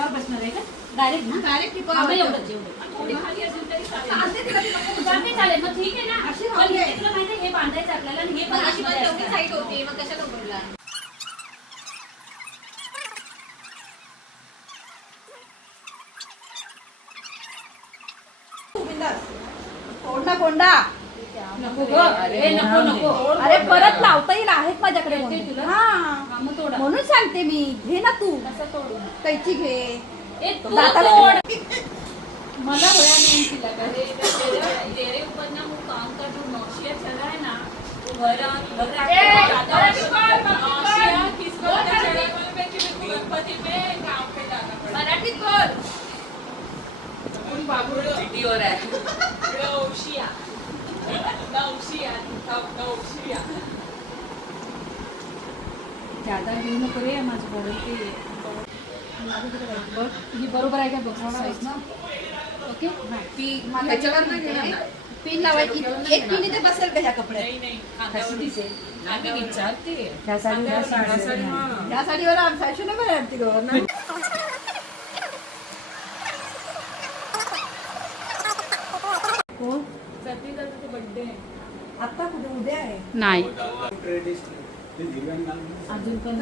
याच्यावर बसणार आहे का? डायरेक्ट ना? टिपावर हा, चालेल. मग ठीक आहे ना? अशी तुला माहिती आहे, हे बांधायचं आपल्याला आणि हे पण अशी होती. मग कशाला बोलला? कोंडा कोंडा नको गं. नको नको. अरे परत लावता येईल आहेत माझ्याकडे म्हणून. तुला? हा. हा, मग तोडा. म्हणून सांगते मी. घे ना तू. कसं तोडू? कैची घे. ए, तू दाताला- तोड. मला होया नहीं तिला का? रे तेरे तेरे ऊपर ना वो काम का जो नौशिया चला है ना. वो भरा भरा नौशिया किसको चढ़ा गणपति पे गांव पे जाना पड़ा. मराठीत बोल. कोण बाबूराव? चिट्टी हो रहा है नौशिया ज्यादा घेऊ नको रे माझं बरोबर ते. बघ ही बरोबर आहे का? बघ साईज ना ओके? नाही घेणार. ना? पिन लावायची एक पिन इथे बसेल का ह्या कपड्यात? कशी दिसेल. विचारते. ह्या साडीवर फॅशनेबल आहे. आमची गव्हर्नर कोण सतीदाचा बर्थडे आता कुठे उद्या आहे नाही. पहिली अजून पण.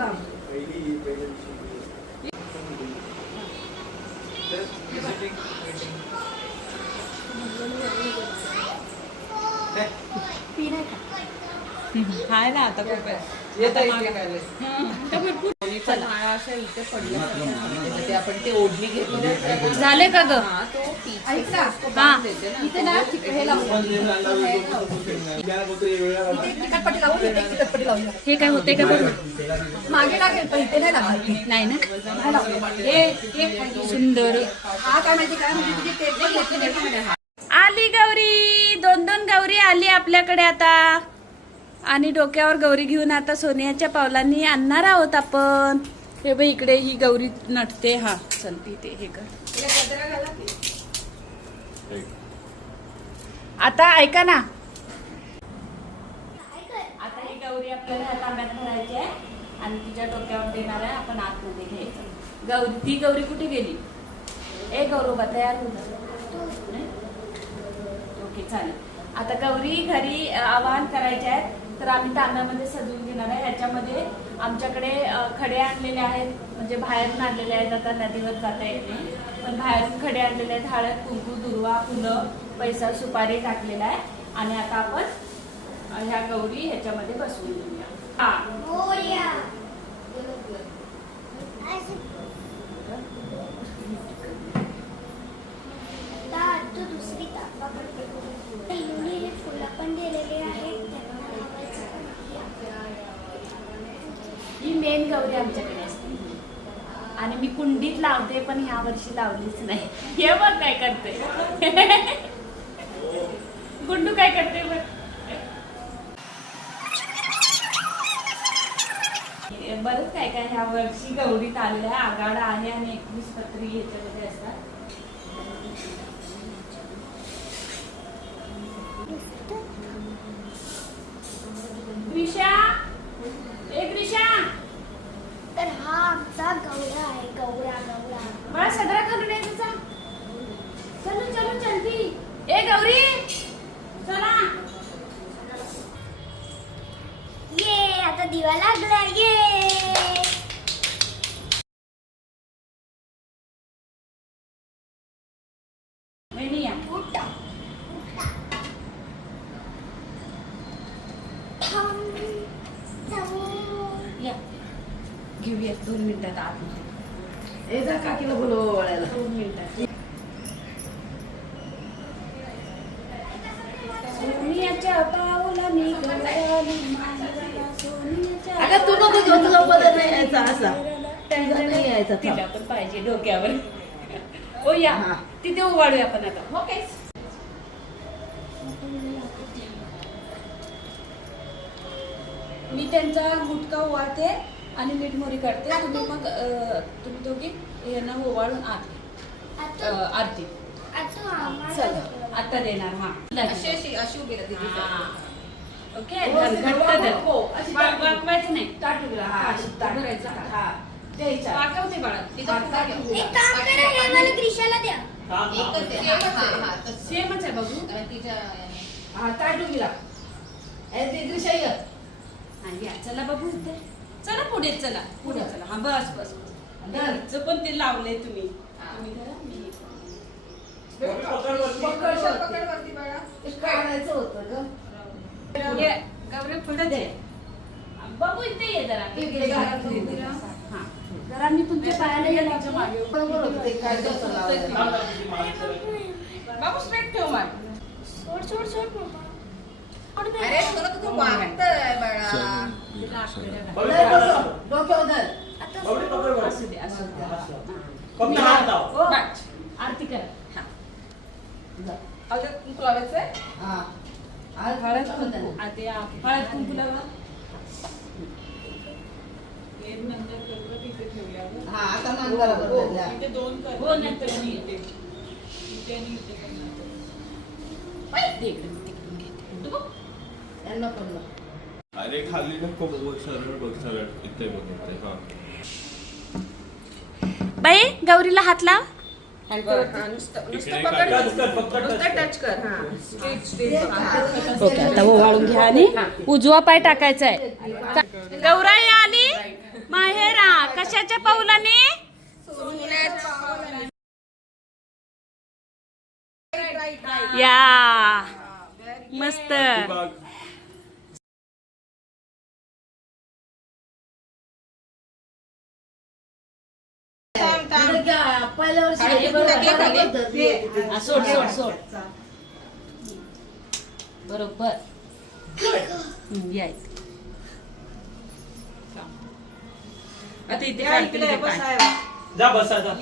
पहिल्या पिन खूप आपण ते ओढणी घेतो झाले का ग? हा इथे ना हे लावून हे काय होते का बघ मागे लागेल पण इथे नाही लागणार. नाही ना. हे सुंदर. हा काय माहिती काय? म्हणजे तुझी घेतली? आली गौरी दोन दोन गौरी आली आपल्याकडे आता. आणि डोक्यावर गौरी घेऊन आता सोनियाच्या पावलांनी आणणार आहोत आपण. हे बघ इकडे ही गौरी नटते. हा चलती ते हे कर. आता ऐका ना. आता ही गौरी आपल्याला ह्या तांब्यात भरायची आहे आणि तिच्या डोक्यावर देणार आहे आपण आतमध्ये घ्यायचं. गौरी ती गौरी कुठे गेली? ए गौरोबा तयार होऊन ओके चालेल. आता गौरी घरी आवाहन करायचे आहेत. तर आम्ही तांब्यामध्ये सजवून घेणार आहे. ह्याच्यामध्ये आमच्याकडे खडे आणलेले आहेत. म्हणजे बाहेरून आणलेले आहेत. आता नदीवर जाता येते पण बाहेरून खडे आणलेले आहेत. हळद कुंकू दुर्वा फुलं पैसा सुपारी टाकलेला आहे. आणि आता आपण ह्या गौरी ह्याच्यामध्ये बसवून घेऊया. हा तो दुसरी तापा पडते बहिणीने फुलं पण दिलेली आहेत त्यांना लावायचं ही मेन गौरी आमच्याकडे असते. आणि मी कुंडीत लावते पण ह्या वर्षी लावलीच नाही. हे मग काय करते. गुंडू काय करते बरंच काय काय ह्या वर्षी गौरीत आलेलं आहे आगाडा आहे आणि एकवीस पत्री याच्यामध्ये असतात. ग्रीषा ए ग्रीषा तर हा गौरा आहे गौरा गौरा मला सदरा घालून आहे तुझा. चलो चलो चलती ए गौरी. चला. ये आता दिवा लागला ये वहिनी या उठा थांब. थांब. या घेऊया दोन मिनिटात आत ए जा काकीला बोलव वळायला दोन मिनिटात सोनियाच्या पाऊला मी सोनियाच्या अगं तू नको घेऊ तुला बदल नाही यायचा असा तुझा नाही यायचा थांब. तिला पण पाहिजे डोक्यावर ओ या हा. तिथे उभाडूया आपण आता ओके मी त्यांचा गुटखा ओवाळते आणि मीठ मोरी काढते तुम्ही मग तुम्ही दोघी यांना ओवाळून आत आरती आता आम्हाला चल आता देणार हा अशी अशी अशी उभी. हा. ओके धर, घट्ट धर. हो, ताट- वाकवायचं नाही. हा, हा. हा. द्यायचा बाळा हे त्रिशाला द्या. हा, हा, हा. सेमच आहे बघू तिच्या. हा. हा, चला बघू इथे चला पुढे चला पुढे चला. हा बस बस. घरचं पण ते लावलंय तुम्ही. मी काढायचं होतं ग. ये, गौरव पुढे. बघू इथे ये जरा. इकडे घरात. हा. जरा मी तुमच्या पायाला येईल माझ्या मागे बरोबर होतं. ते काढायचं लावायला. बाबू स्ट्रेट ठेव माग. सोड सोड सोड. अरे तुला तुझं वागतंय बाळा. डोक्यावर धर. असू दे असू दे हा. हा. फक्त हात लाव. हो. आरती करा. अजून कुंकू लावायचंय हा. आज काढायचं होतं ना. आ, ते आ, हळद कुंकू लावा हा आता मान बरोबर धरल्या. हो नंतर मी घेते. यांना लाव. अरे खाली नको बघ सरळ बघ सरळ. इथे बघ इथे हा. बाई गौरीला हात लाव. हा, हा. ओके आता ओवाळून घ्या आणि उजवा पाय टाकायचा आहे गौराई आली. माहेरा कशाच्या पाऊलाने या मस्त. पहिल्या वर्षी बरोबर सोड बरोबर. आता इथे पाय. जा बसा जा.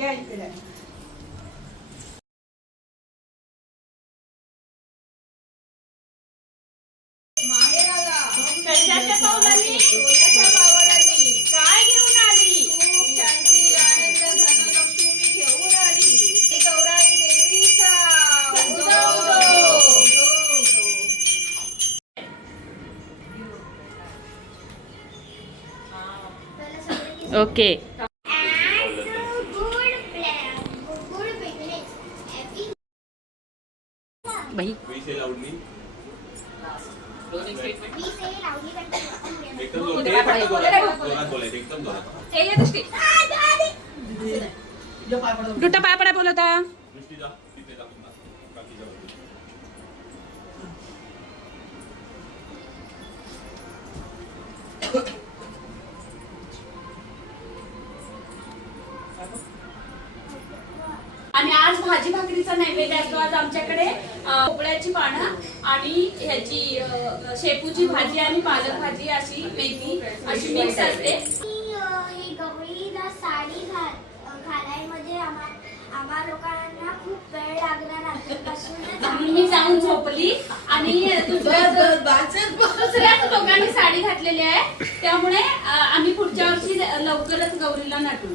कशाच्या पावलाने? पाय पडतो. दुटा पाय पडा बोलता. नैवेद्य असतो. आज आमच्याकडे अं, भोपळ्याची पानं आणि ह्याची शेपूची भाजी आणि पालक भाजी अशी मेथी अशी मिक्स असते. ही साडी घाल घालायमध्ये आम्हा लोकांना खूप वेळ मी जाऊन झोपली आणि. दुसऱ्याच लोकांनी साडी घातलेली आहे. त्यामुळे आम्ही पुढच्या वर्षी लवकरच गौरीला नटू.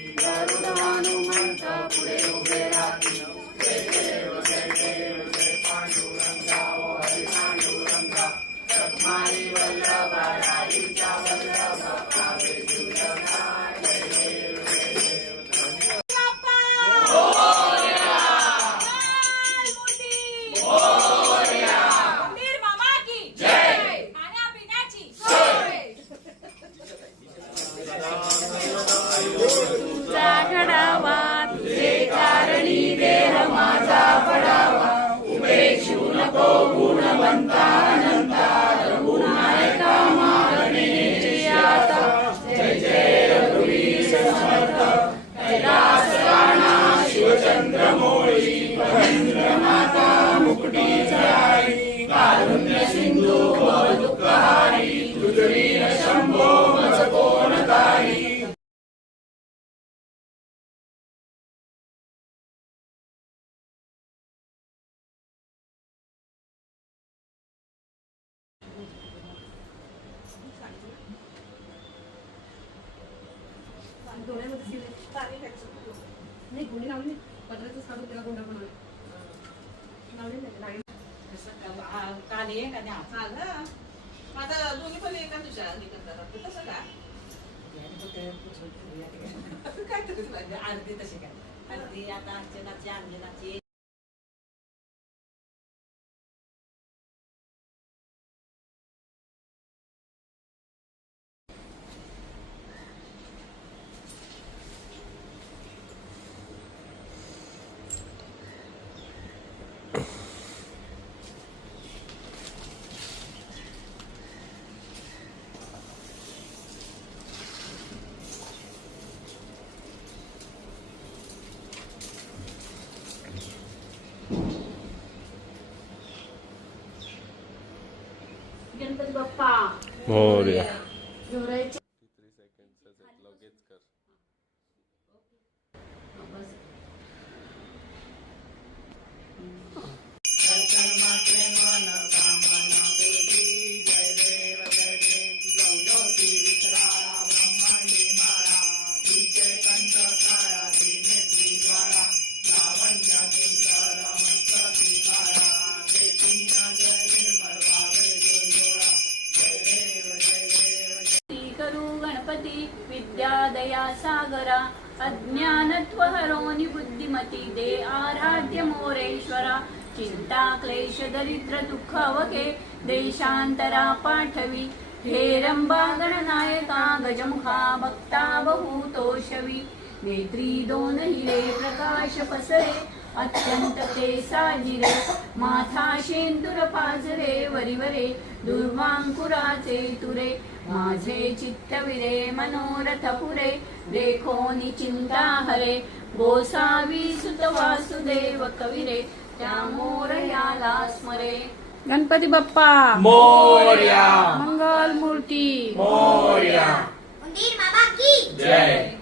गणपती बाप्पा मोरया. घडावा पत्राचं काढून त्याला गुंडा बनवला. लावली नाही. काल ये का नाही आज? झालं आता दोन्ही पण एका तुझ्या करतात तसं आणि ठेवूया. काय पाहिजे. अर्धी तशी काय? अर्धी आता अर्चनाची अंजनाची. मोरया सागरा अज्ञानत्व हरोनी बुद्धिमती दे आराध्य मोरेश्वरा चिंता क्लेश दरिद्र दुःख अवके देशांतरा पाठवी हे रंबा गणनायका गजमुखा भक्ता बहुतोषवी नेत्री दोन हिरे प्रकाश पसरे अत्यंत ते साजिरे माथा शेंदूर पाजरे वरिवरे दुर्वांकुराचे तुरे माझे चित्तविरे मनोरथ पुरे देखोनी चिंता हरे गोसावी सुत वासुदेव कविरे त्या मोरयाला स्मरे. गणपती बाप्पा. मोरया. मंगल मूर्ती मोरया जय.